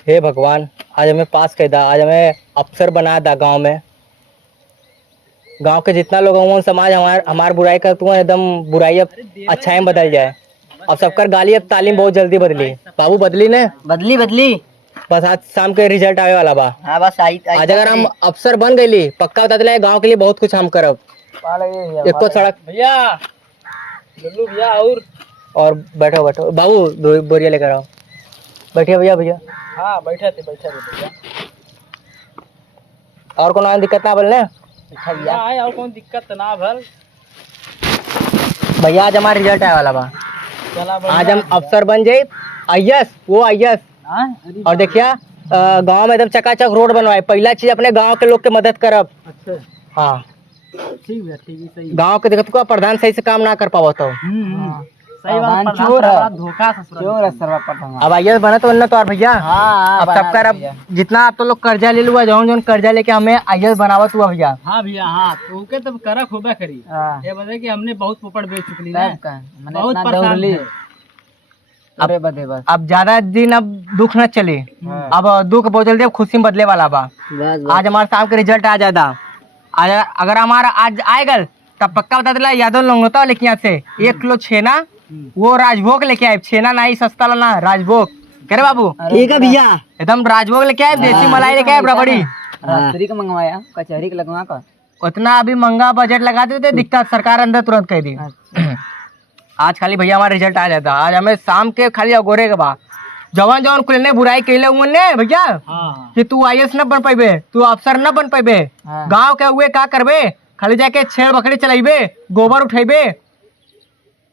हे भगवान, आज हमें पास कर दा, आज हमें अफसर बना दा गांव में। गांव के जितना लोग हों समाज हमार बुराई करते हुए एकदम बुराई अब अच्छाई में बदल जाए। अब सबकर गाली अब तालीम बहुत जल्दी बदली। बाबू बदली ने बदली बदली। बस आज शाम के रिजल्ट आवे वाला बा। हाँ बस आई आज अगर हम अफसर बन गईली पक्का बता दिला गांव के लिए बहुत कुछ हम करब। एको सड़क भैया लल्लू भैया और बैठो बैठो बाबू बोरिया लेकर आओ। बैठिए भैया भैया। हाँ बैठे थे भैया। और कोनो दिक्कत ना बोलने भैया और कौन दिक्कत ना भल भैया। आज हमारा रिजल्ट आने वाला बा। आज हम अफसर बन जाए। आईएएस वो आईएएस। और देखिए गांव में एकदम चकाचक रोड बनवाए। पहला चीज अपने गांव के लोग के मदद करब। अच्छा हाँ ठीक है सही। गांव के देखत को प्रधान सही से काम ना कर पावत तो सही बात। चोर है धोखा चोर है सर्वा प्रधान। अब आईएएस बना तो तो और भैया हाँ अब सबका अब जितना आप तो लोग कर्जा ले लुआ जौन कर्जा लेके हमें आईएएस बनावत हुआ भैया। हाँ भैया हाँ तो के तब करक होबा करी। ये बता कि हमने बहुत पोपट बेच चुकली ना बहुत परेशान है। अब ज्यादा दिन अब दुख न चले। अब दुख बहुत जल्दी अब खुशी में बदले वाला बा। आज हमारे शाम के रिजल्ट आ जाता। आज अगर हमारा आज आएगा तब पक्का बता दिला यादव लोंगोता लेके यहाँ से 1 किलो छेना वो राजभोग लेके आए। छेना ना ही सस्ता लाना राजभोग करे बाबू। ठीक है भैया एकदम राजभोग लेके आए। देसी मलाई लेके आए बड़ी कचहरी का मंगवाया कचहरी का लगवा का। उतना अभी महंगा बजट लगा देते दिक्कत सरकार अंदर तुरंत कह दी। आज खाली भैया हमारा रिजल्ट आ जाता। आज हमें शाम के खाली अगोरे के बाद जवान जवान कुल ने बुराई कैले हुए ने भैया कि तू आईएएस न बन पाइबे तू अफसर न बन पाइबे। गांव के हुए का करबे खाली जाके छेड़ बकरी चलाइबे गोबर उठेबे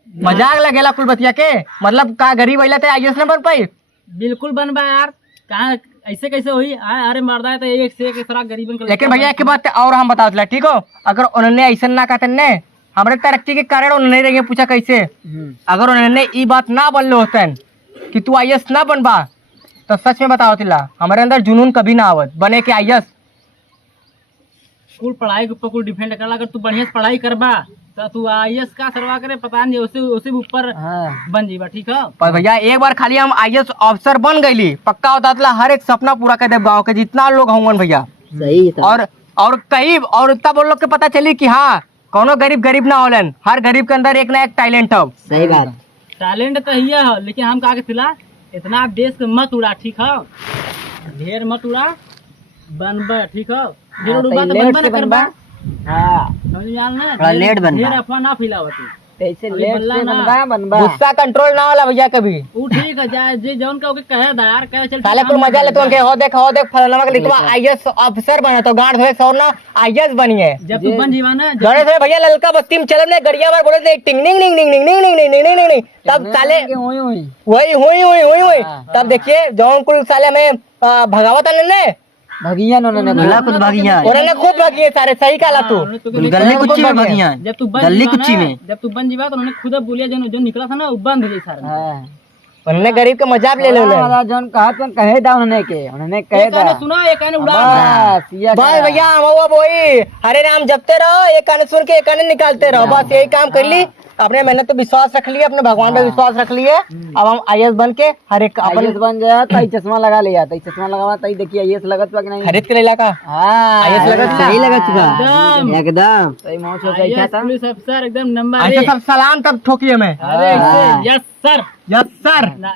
मजाक लगेला कुल बतिया के। मतलब का गरीब अइला ते आईएएस न बन पाई। बिल्कुल बनबा यार कहाँ ऐसे कैसे हुई। अरे मर्दा है तो एक से एक सारा गरीबन। लेकिन भैया एक बात और हम बता दिला ठीक हो। अगर उन्होंने ऐसा ना कहते ने हमारे तरक्की के कारण उन्होंने रही पूछा कैसे। अगर उन्होंने ये बात ना बोलने होते कि तू आईएएस ना बनबा तो सच में बताओ तिला हमारे अंदर जुनून कभी ना आवत बने के आईएएस। कुल पढ़ाई के ऊपर कुल डिपेंड करला। अगर तू बढ़िया से पढ़ाई करबा तो तू आईएएस का सरवा करे पता नहीं उसी ऊपर बन जीबा ठीक है। पर भैया एक बार खाली हम आईएएस अफसर बन गईली पक्का होता तिला हर एक सपना पूरा कर दे गाँव के जितना लोग होंगे भैया। सही और कहीं और इतना बोल लोग के पता चली कि हाँ कौनो गरीब ना होलन। हर गरीब के अंदर एक ना एक टैलेंट हो। सही बात टैलेंट तो ही है लेकिन हम कहा थिला इतना देश के मत उड़ा ठीक है। ढेर मत उड़ा बनबा ठीक है। ढेर उड़ा तो बनबा ना करबा। हाँ समझ ना लेट बनबा ढेर अफवाह ना फैलावती ऐसे लेट से बनबा। गुस्सा कंट्रोल ना होला भैया कभी। वो ठीक है जाए जे जौन का कहे दार कहे चल साले कुल मजा लेते उनके हो देख फलाना के लिखवा आईएएस अफसर बना तो गांड धोए सौ ना आईएएस बनिए। जब तू बन जीवा ना गणेश भाई भैया ललका बत्ती में चलब ने गड़िया बार बोले टिंग टिंग टिंग टिंग टिंग टिंग टिंग टिंग टिंग टिंग तब साले वही हुई तब देखिए जौन कुल साले में भगावत ने भगिया उन्होंने खुद भगिए सारे सही काला तू गल्ली कुच्ची में भगिया। जब तू गल्ली कुच्ची में जब तू बन जीवा तो उन्होंने खुद बोलिया जो निकला था ना वो बंद हो जाए सारा। उन्होंने गरीब का मजाक ले ले जौन कहा तो कहे दा उन्होंने कहे दा सुना एक काने उड़ा बस भैया हम वही हरे नाम जपते रहो एक काने सुन के एक काने निकालते रहो बस यही काम कर ली। अपने मेहनत तो विश्वास रख लिए अपने भगवान पे विश्वास रख लिए। अब हम आईएएस बन के हर एक आईएएस बन जाया तई चश्मा लगा लिया तई चश्मा लगावा तई देखिए आईएएस लगत बा कि नहीं खरीद के इलाका आईएएस लगत सही लगत बा एकदम सही मौज हो जाई था पुलिस अफसर एकदम नंबर 1। अच्छा सब सलाम तब ठोकिए में अरे यस सर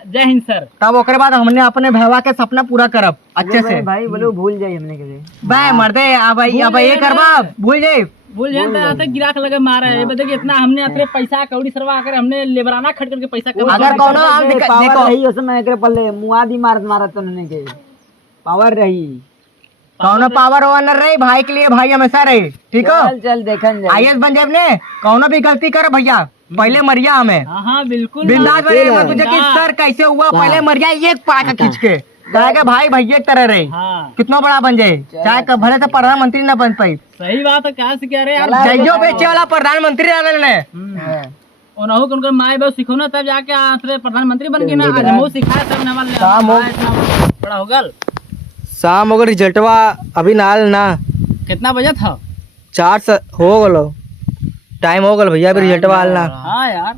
जय हिंद सर। तब ओकरे बाद हमने अपने भैया के सपना पूरा करब अच्छे से। भाई बोलो भूल जाई हमने के भाई मर्दे अब ये करबा भूल जाई भूल जाए गिराक लगे मारा है देखिए इतना हमने अपने पैसा कौड़ी सरवा कर हमने लेबराना खर्च करके पैसा कमा। अगर कोनो हम देखो रही उसमें एकरे पल्ले मुआदी मारत उन्होंने के पावर रही कौनो पावर हो न रही भाई के लिए भाई हमेशा रही ठीक हो। चल देखन जाए आईएएस बन जाए ने कौनो भी गलती कर भैया पहले मरिया हमें। हाँ बिल्कुल बिंदास तुझे कि सर कैसे हुआ पहले मरिया एक पाक खींच के चाहे भाई भैया तरह रही कितना बड़ा बन जाए चाहे भले से प्रधानमंत्री न बन पाई। सही बात है कहा से कह रहे जइयो बेचे वाला प्रधानमंत्री ने उनको उनको माए बाप सिखो ना तब जाके आखिर प्रधानमंत्री बन गए ना। आज हम सिखाया तब नवल बड़ा हो गल शाम हो रिजल्टवा अभी नाल ना कितना बजे था 4 हो गलो टाइम हो गल भैया अभी रिजल्टवा आल ना। हाँ यार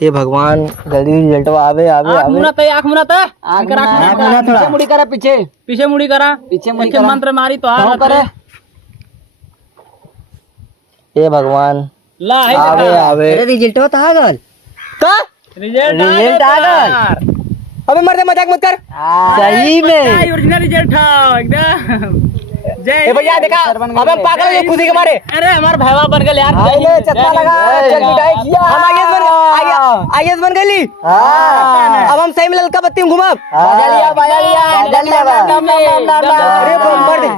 हे भगवान जल्दी रिजल्ट आवे आवे आँख आवे मुनत है, आँख मुनत है। इनकर आँख मुनत करा। पीछे मुड़ी करा पीछे पीछे मुड़ी करा, पीछे मंत्र मारी तो हार करे हे भगवान ला है आवे आवे रिजल्ट होता है गल का रिजल्ट आ गया। अबे मर्दे मजाक मत कर सही में ओरिजिनल रिजल्ट था एकदम। जय ए भैया देखा अबे हम पागल हो गए खुशी के मारे अरे हमारा भैया बन गए यार। ले चश्मा लगा चल मिठाई खिया हम आईएएस बन गई अब हम सही में ललका बत्ती में घुमाब बाजा लिया अरे बम्पर दे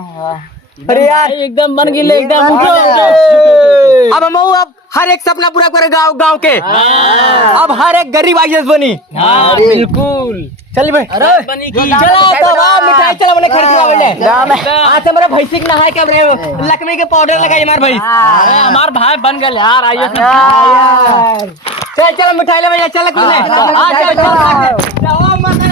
अरे यार एकदम बन गई एकदम। अब हम अब हर एक सपना पूरा करे गांव गांव के अब हर एक गरीब आईएएस बनी हाँ बिल्कुल। चल भाई बनी की चला तो वाह मिठाई चला मैंने खरीद के लावे आज से मेरा भैंसी के नहाए के लकड़ी के पाउडर लगाई हमार भाई हमार भाई बन गए यार। आइए चल चल मिठाई ले भैया चल कुछ नहीं आ चल चल